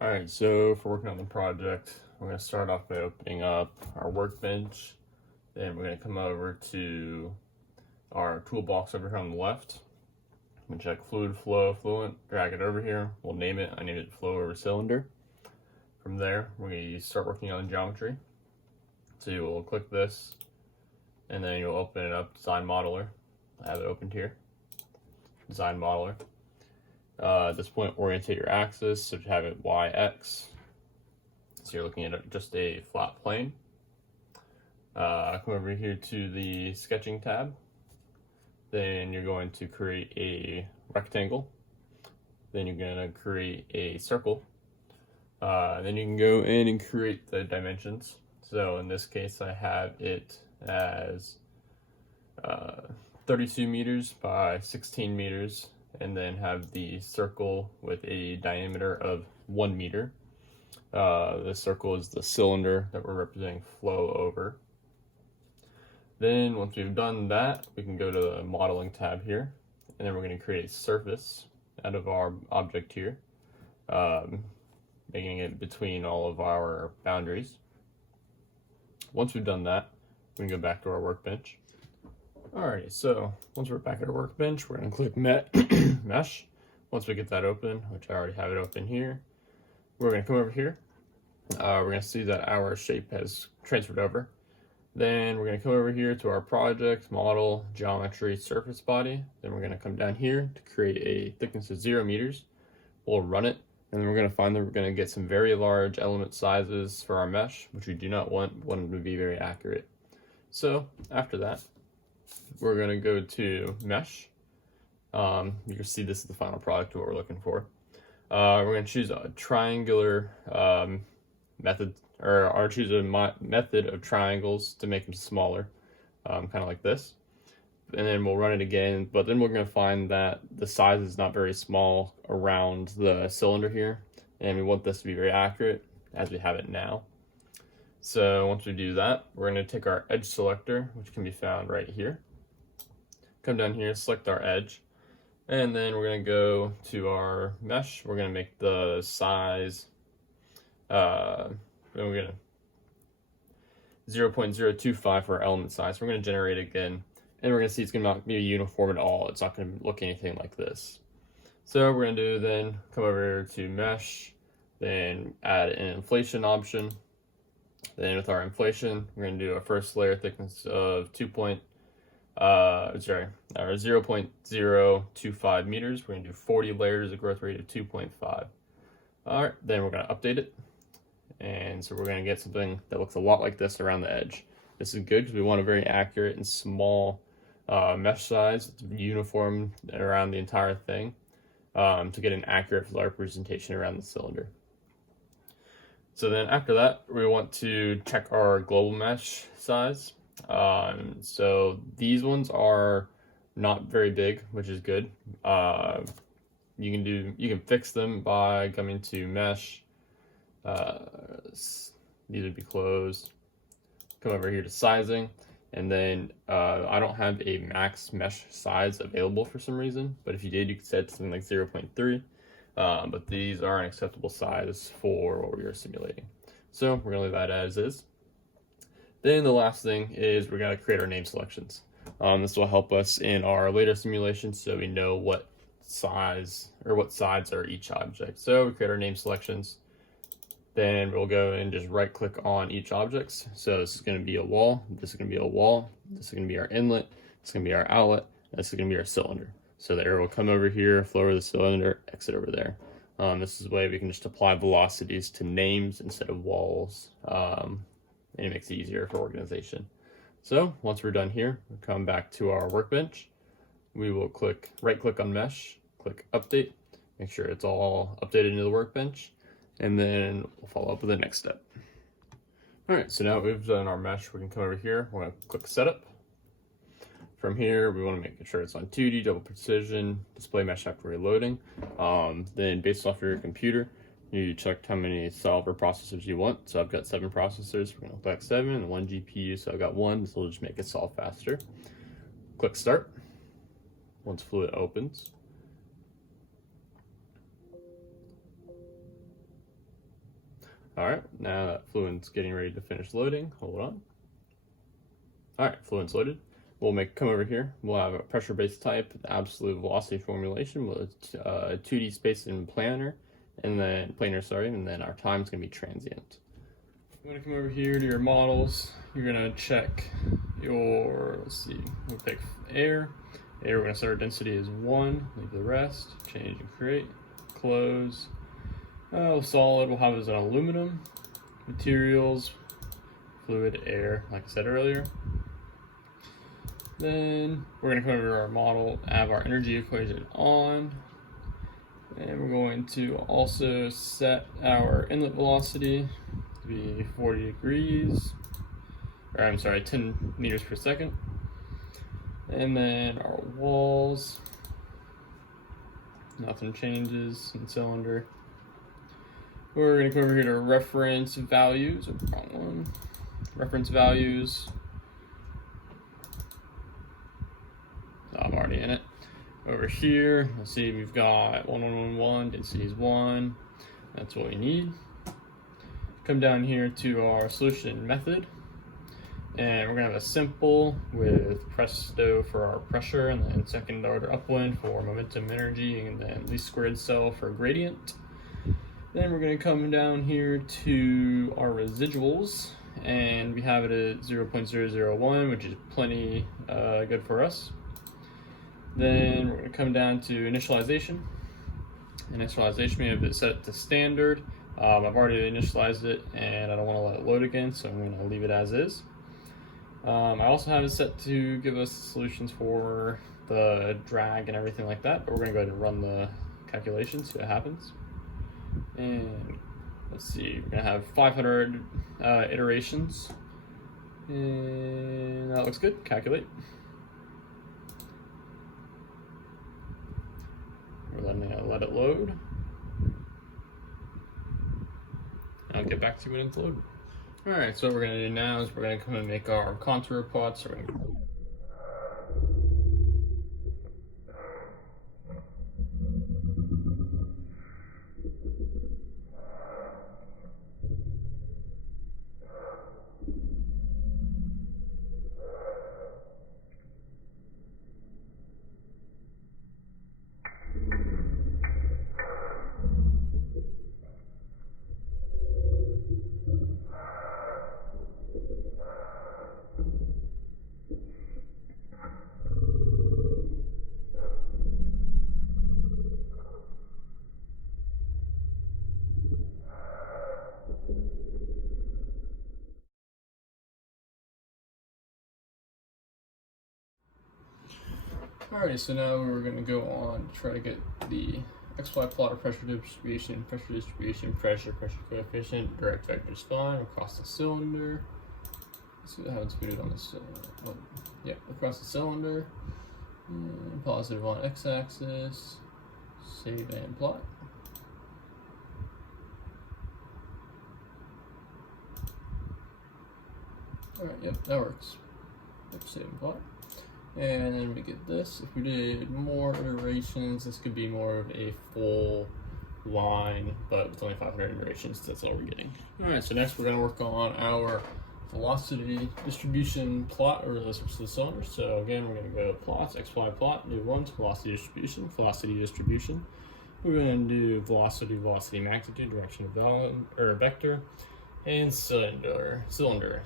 All right, so for working on the project, we're going to start off by opening up our workbench. Then we're going to come over to our toolbox over here on the left. I'm going to check fluid flow fluent, drag it over here. We'll name it. I named it flow over cylinder. From there, we start working on geometry. So you will click this, and then you'll open it up, Design Modeler. I have it opened here, Design Modeler. At this point, orientate your axis, so you have it Y, X. So you're looking at just a flat plane. Come over here to the sketching tab. Then you're going to create a rectangle. Then you're going to create a circle. Then you can go in and create the dimensions. So in this case, I have it as 32 meters by 16 meters. And then have the circle with a diameter of 1 meter. The circle is the cylinder that we're representing flow over. Then once we've done that, we can go to the modeling tab here, and then we're going to create a surface out of our object here, making it between all of our boundaries. Once we've done that, we can go back to our workbench. Alrighty, so once we're back at our workbench, we're going to click Mesh. Once we get that open, which I already have it open here, we're going to come over here. We're going to see that our shape has transferred over. Then we're going to come over here to our project, model, geometry, surface body. Then we're going to come down here to create a thickness of 0 meters. We'll run it, and then we're going to find that we're going to get some very large element sizes for our mesh, which we do not want. We want them to be very accurate. So after that, we're going to go to mesh. You can see this is the final product of what we're looking for. We're going to choose a triangular method, or choose a method of triangles to make them smaller, kind of like this. And then we'll run it again, but then we're going to find that the size is not very small around the cylinder here, and we want this to be very accurate as we have it now. So once we do that, we're going to take our edge selector, which can be found right here. Come down here, select our edge, and then we're going to go to our mesh. We're going to make the size, then we're going to 0.025 for our element size. We're going to generate it again, and we're going to see it's going to not be uniform at all. It's not going to look anything like this. So we're going to do then, come over to mesh, then add an inflation option. Then with our inflation, we're going to do a first layer thickness of 0.025 meters. We're going to do 40 layers, a growth rate of 2.5. All right, then we're going to update it. And so we're going to get something that looks a lot like this around the edge. This is good because we want a very accurate and small mesh size. It's uniform around the entire thing to get an accurate representation around the cylinder. So then after that, we want to check our global mesh size. So these ones are not very big, which is good. You can fix them by coming to mesh. These would be closed. Come over here to sizing, and then I don't have a max mesh size available for some reason, but if you did, you could set something like 0.3. But these are an acceptable size for what we are simulating. So we're going to leave that as is. Then the last thing is we're going to create our name selections. This will help us in our later simulations so we know what size or what sides are each object. So we create our name selections. Then we'll go and just right click on each object. So this is going to be a wall, this is going to be a wall, this is going to be our inlet, this is going to be our outlet, and this is going to be our cylinder. So the arrow will come over here, flow over the cylinder, exit over there. This is a way we can just apply velocities to names instead of walls, and it makes it easier for organization. So once we're done here, we'll come back to our workbench. We will right click on mesh, click update, make sure it's all updated into the workbench, and then we'll follow up with the next step. All right, so now that we've done our mesh, we can come over here, we're gonna click setup. From here, we want to make sure it's on 2D, double precision, display mesh after reloading. Then based off of your computer, you check how many solver processors you want. So I've got 7 processors. We're going to click 7 and 1 GPU. So I've got 1, so we'll just make it solve faster. Click start. Once Fluid opens, All right, now that Fluent's getting ready to finish loading, hold on. All right, Fluent's loaded. We'll come over here. We'll have a pressure-based type, absolute velocity formulation with 2D space and planar, and then our time's gonna be transient. I'm gonna come over here to your models. You're gonna check your, we'll pick air. Air, we're gonna set our density as 1, leave the rest, change and create, close. Solid, we'll have it as an aluminum. Materials, fluid, air, like I said earlier. Then we're going to come over to our model, have our energy equation on, and we're going to also set our inlet velocity to be 40 degrees, or I'm sorry, 10 meters per second. And then our walls, nothing changes in cylinder. We're going to come over here to reference values, reference values. I'm already in it. Over here, let's see, we've got 1111, density is 1. That's what we need. Come down here to our solution method, and we're gonna have a simple with presto for our pressure, and then second order upwind for momentum energy, and then least squared cell for gradient. Then we're gonna come down here to our residuals, and we have it at 0.001, which is plenty good for us. Then we're going to come down to initialization. Initialization, we have it set to standard. I've already initialized it and I don't want to let it load again, so I'm going to leave it as is. I also have it set to give us solutions for the drag and everything like that, but we're going to go ahead and run the calculations, see what happens. And let's see, we're going to have 500 iterations. And that looks good. Calculate. We're let it load. I'll get back to you when it's loaded. Alright, so what we're going to do now is we're going to come and make our contour plots. So Alright, so now we're going to go on to try to get the XY plot of pressure distribution, pressure coefficient, direct vector spline across the cylinder. Let's see how it's fitted on this. Across the cylinder. And positive on x-axis. Save and plot. Alright, yep, that works. Yep, save and plot. And then we get this. If we did more iterations, this could be more of a full line, but with only 500 iterations, that's all we're getting. Alright, so next we're going to work on our velocity distribution plot, or this is the cylinder. So again, we're going to go plots, XY plot, new ones, velocity distribution. We're going to do velocity magnitude, direction of vector, and cylinder.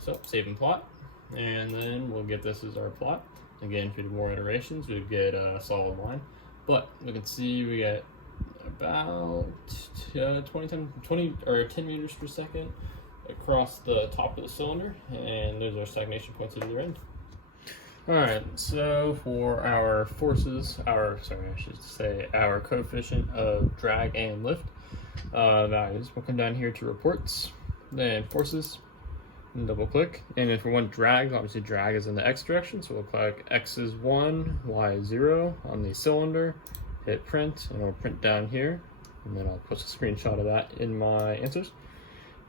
So save and plot. And then we'll get this as our plot. Again, if we did more iterations, we'd get a solid line. But we can see we get about 10 meters per second across the top of the cylinder, and there's our stagnation points at either end. Alright, so for our forces, our coefficient of drag and lift values, we'll come down here to reports, then forces, and double click. And if we want drag, obviously drag is in the X direction, so we'll click X is 1, Y is 0 on the cylinder, hit print, and it'll print down here, and then I'll post a screenshot of that in my answers.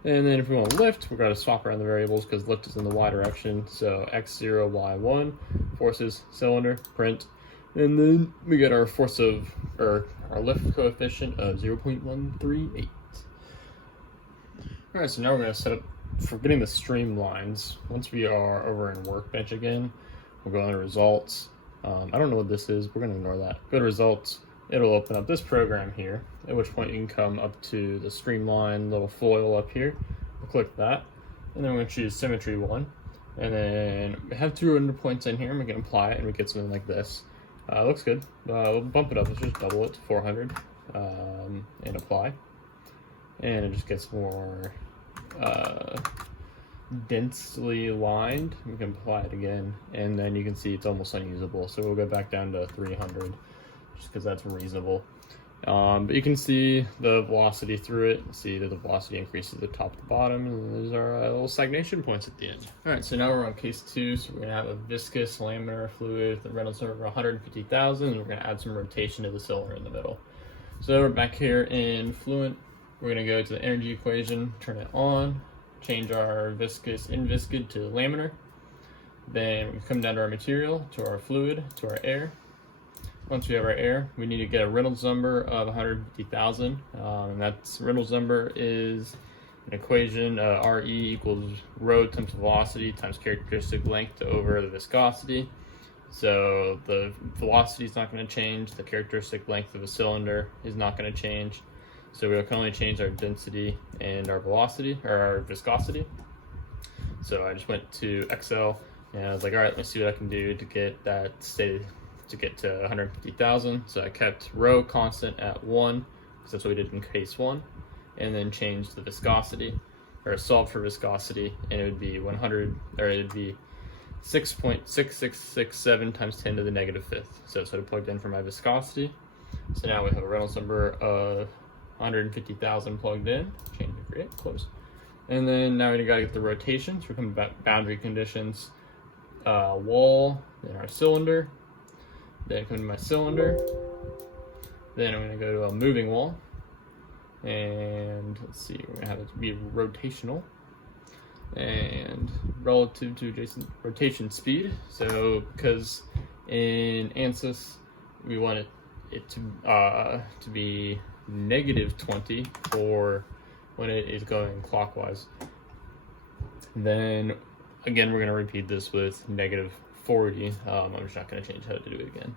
And then if we want lift, we're going to swap around the variables because lift is in the Y direction, so X0, Y1, forces, cylinder, print, and then we get our our lift coefficient of 0.138. All right, so now we're going to set up for getting the streamlines. Once we are over in Workbench again, we'll go into Results. I don't know what this is. We're going to ignore that. Go to Results. It'll open up this program here, at which point you can come up to the Streamline little foil up here. We'll click that, and then we're going to choose Symmetry 1. And then we have 200 points in here, and we can apply it, and we get something like this. Looks good. We'll bump it up. Let's just double it to 400 and apply. And it just gets more densely lined. We can apply it again, and then you can see it's almost unusable. So we'll go back down to 300, just because that's reasonable. But you can see the velocity through it. See that the velocity increases the top to the bottom, and there's our little stagnation points at the end. All right, so now we're on case 2. So we're gonna have a viscous laminar fluid with a Reynolds number of 150,000, and we're gonna add some rotation to the cylinder in the middle. So we're back here in Fluent. We're gonna go to the energy equation, turn it on, change our viscous inviscid to laminar. Then we come down to our material, to our fluid, to our air. Once we have our air, we need to get a Reynolds number of 150,000. And that's Reynolds number is an equation, RE equals rho times velocity times characteristic length over the viscosity. So the velocity is not going to change. The characteristic length of a cylinder is not going to change. So we can only change our density and our velocity, or our viscosity. So I just went to Excel and I was like, all right, let me see what I can do to get that stated, to get to 150,000. So I kept rho constant at 1, because that's what we did in case 1, and then changed the viscosity, or solved for viscosity, and it would be 100, or it would be 6.6667 times 10 to the negative 5th. So that's what I plugged in for my viscosity. So now we have a Reynolds number of 150,000 plugged in. Change to create, close. And then now we gotta get the rotation. So we're coming back boundary conditions, wall, then our cylinder, then come to my cylinder. Then I'm gonna go to a moving wall, and let's see, we're gonna have it be rotational and relative to adjacent rotation speed. So because in ANSYS we want it to be -20 for when it is going clockwise. Then again, we're going to repeat this with -40. I'm just not going to change how to do it again.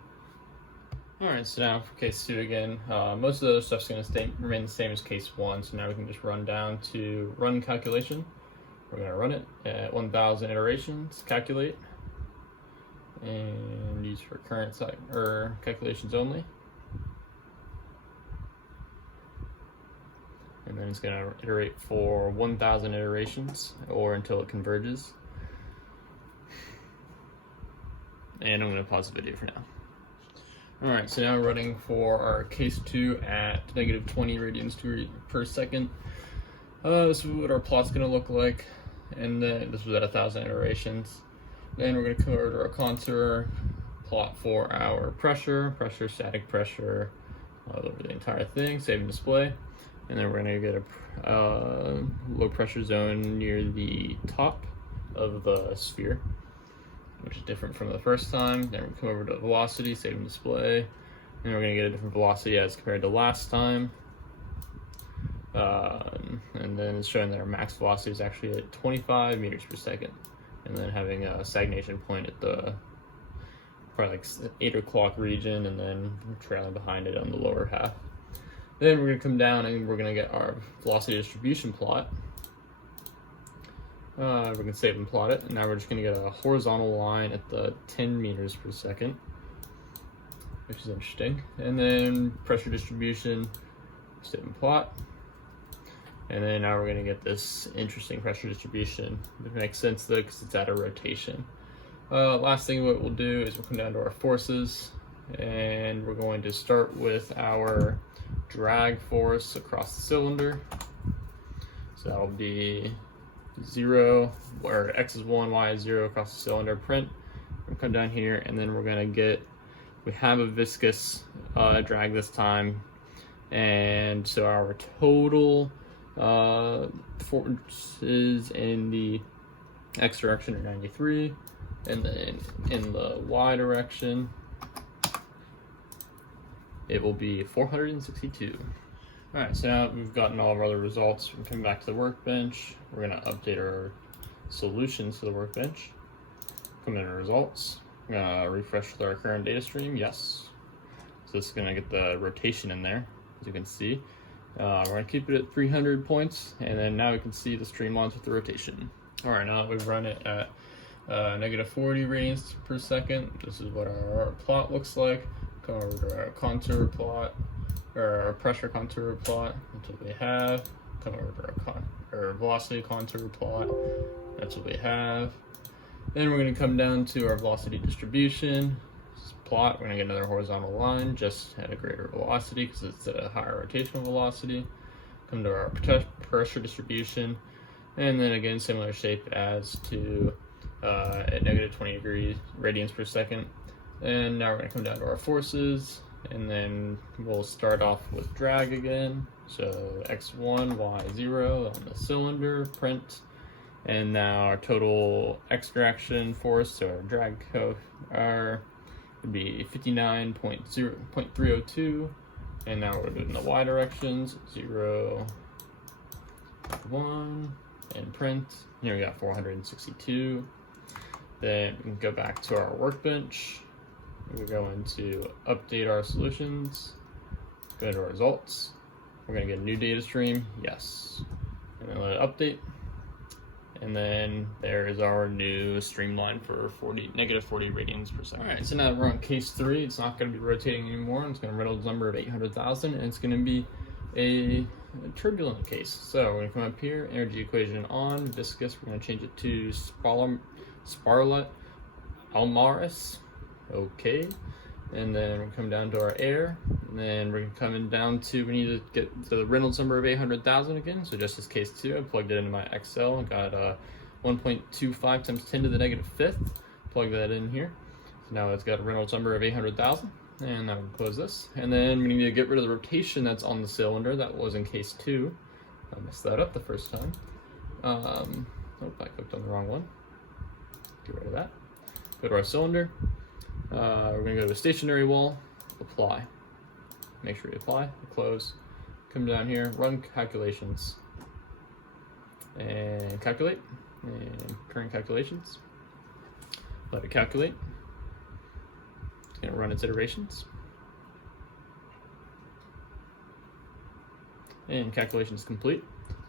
All right, so now for case 2 again, most of the stuff's going to remain the same as case 1. So now we can just run down to run calculation. We're going to run it at 1,000 iterations, calculate, and use for current site or calculations only. And then it's going to iterate for 1,000 iterations or until it converges. And I'm going to pause the video for now. Alright, so now we're running for our case 2 at -20 radians per second. This is what our plot's going to look like. And then this was at 1,000 iterations. Then we're going to come over to our contour, plot for our pressure, static pressure, over the entire thing, save and display. And then we're going to get a low pressure zone near the top of the sphere, which is different from the first time. Then we come over to velocity, save and display. And we're going to get a different velocity as compared to last time. And then it's showing that our max velocity is actually at 25 meters per second. And then having a stagnation point at the probably like 8 o'clock region, and then trailing behind it on the lower half. Then we're going to come down and we're going to get our velocity distribution plot. We're going to save and plot it, and now we're just going to get a horizontal line at the 10 meters per second, which is interesting. And then pressure distribution, save and plot. And then now we're going to get this interesting pressure distribution. It makes sense though, because it's at a rotation. Last thing what we'll do is we'll come down to our forces, and we're going to start with our drag force across the cylinder. So that'll be 0, where x is 1, y is 0 across the cylinder. Print. We'll come down here, and then we're going to get, we have a viscous drag this time, and so our total forces in the x direction are 93, and then in the y direction it will be 462. Alright, so now that we've gotten all of our other results, we can come back to the workbench. We're going to update our solutions to the workbench. Come into results. I'm going to refresh with our current data stream. Yes. So this is going to get the rotation in there, as you can see. We're going to keep it at 300 points, and then now we can see the streamlines with the rotation. Alright, now that we've run it at negative 40 radians per second, this is what our plot looks like. Come over to our contour plot, or our pressure contour plot. That's what we have. Come over to our velocity contour plot. That's what we have. Then we're going to come down to our velocity distribution plot. We're going to get another horizontal line just at a greater velocity because it's at a higher rotational velocity. Come to our pressure distribution, and then again similar shape as to at negative 20 degrees radians per second. And now we're going to come down to our forces, and then we'll start off with drag again. So x1, y0 on the cylinder, print. And now our total extraction force, so our drag code, would be 59.302. And now we're doing the y directions, 0, 1, and print. Here we got 462. Then we can go back to our workbench. We're going to update our solutions, go to our results. We're going to get a new data stream, yes. And then let it update. And then there is our new streamline for negative 40 radians per second. All right, so now that we're on case 3, it's not going to be rotating anymore. It's going to Reynolds number of 800,000, and it's going to be a turbulent case. So we're going to come up here, energy equation on, viscous, we're going to change it to Sparlet Almaris. Okay, and then we'll come down to our air, and then we're coming down to, we need to get to the Reynolds number of 800,000 again. So just as case 2, I plugged it into my Excel and got 1.25 times 10 to the negative 5th. Plug that in here. So now it's got a Reynolds number of 800,000, and now we can close this. And then we need to get rid of the rotation that's on the cylinder. That was in case 2. I messed that up the first time. Oh, I clicked on the wrong one. Get rid of that. Go to our cylinder. We're going to go to a stationary wall, apply. Make sure you apply, close. Come down here, run calculations. And calculate. And current calculations. Let it calculate. It's going to run its iterations. And calculation is complete.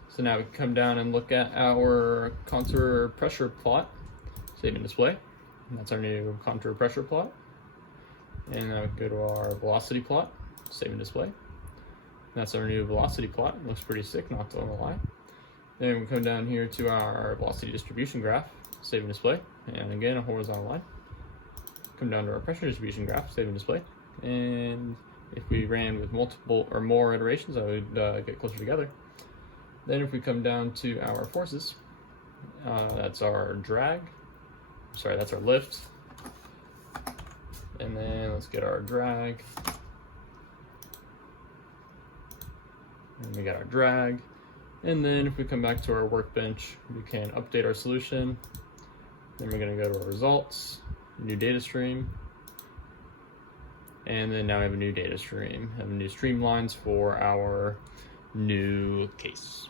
So now we can come down and look at our contour pressure plot. Save and display. And that's our new contour pressure plot. And now we go to our velocity plot, save and display. And that's our new velocity plot. It looks pretty sick, not gonna lie. Then we come down here to our velocity distribution graph, save and display. And again, a horizontal line. Come down to our pressure distribution graph, save and display. And if we ran with multiple or more iterations, I would get closer together. Then if we come down to our forces, that's our drag. Sorry, that's our lift. And then let's get our drag. And we got our drag. And then if we come back to our workbench, we can update our solution. Then we're going to go to our results, new data stream. And then now we have a new data stream, have new streamlines for our new case.